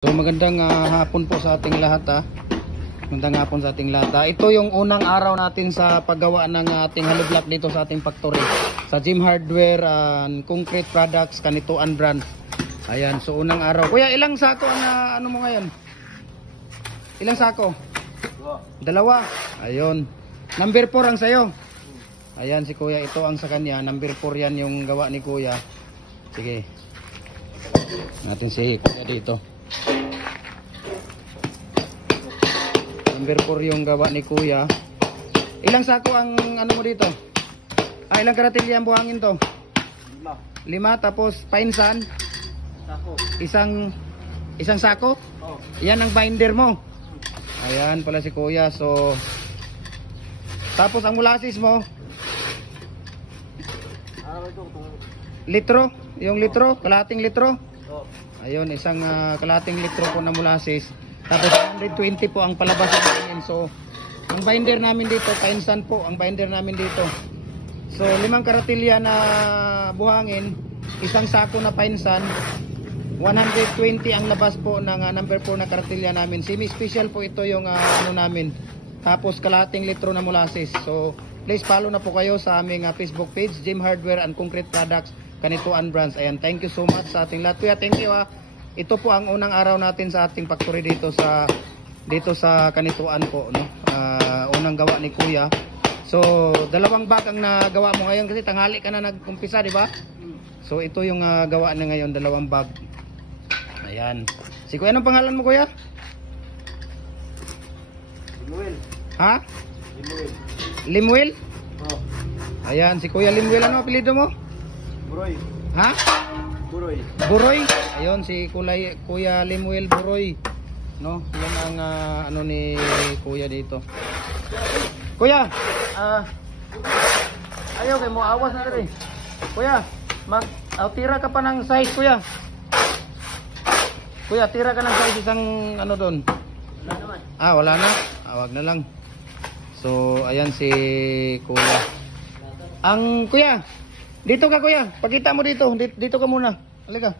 So magandang hapon po sa ating lahat ha. Magandang hapon sa ating lahat ha. Ito yung unang araw natin sa paggawa ng ating hollow block dito sa ating factory. Sa Gym Hardware and Concrete Products, Kanituan brand. Ayan, so unang araw. Kuya, ilang sako ang ano mo ngayon? Ilang sako? Dalawa. Ayun. Number 4 ang sayo. Ayan si Kuya, ito ang sa kanya. Number 4 yan yung gawa ni Kuya. Sige. Natin si Kuya dito. Number 4 yung gawa ni Kuya. Ilang sako ang ano mo dito? Ilang karatilya ang buhangin to? 5. Tapos painsan? Sako. Isang sako? Oh. Yan ang binder mo. Ayan pala si Kuya. So tapos ang molasses mo? Litro? Yung litro? Kalahating litro? Oh. Ayun, isang kalahating litro po na molasses. Tapos 120 po ang palabas namin. So ang binder namin dito, painsan po ang binder namin dito. So 5 karatilya na buhangin, isang sako na painsan, 120 ang labas po ng number 4 na karatilya namin. Semi special po ito yung ano namin. Tapos kalahating litro na molasses. So please follow na po kayo sa aming Facebook page, Gym Hardware and Concrete Products, Kanituan Brands. Ayan, thank you so much sa ating lahat. Kuya, thank you ha. Ito po ang unang araw natin sa ating factory dito sa Kanituan po, no? Unang gawa ni Kuya. So, 2 bag ang nagawa mo ngayon kasi tanghali ka na nag-umpisa, di ba? So, ito yung gawa na ngayon, 2 bag. Ayan. Si Kuya, anong pangalan mo, Kuya? Limuel. Ha? Limuel. Limuel? Oh. Ayan, si Kuya Limuel. Ano apelyido mo? Buroy. Ha? Buroy. Buroy. Ayun, si Kuya Limuel Buroy. No? Yan ang ano ni Kuya dito. Kuya, ayaw kayo mo awas na rin. Kuya, tira ka pa ng size, Kuya. Kuya, tira ka ng size isang ano doon. Wala naman. Wala na. Wag na lang. So, ayan si Kuya. Ang Kuya, dito ka Kuya. Pakita mo dito. Dito ka muna. Halika.